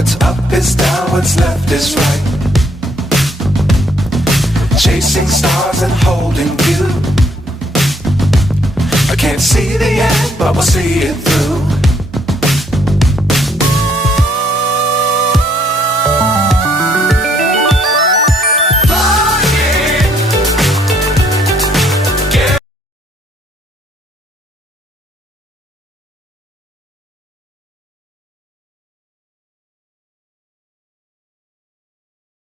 What's up is down, what's left is right. Chasing stars and holding you. I can't see the end, but we'll see it through.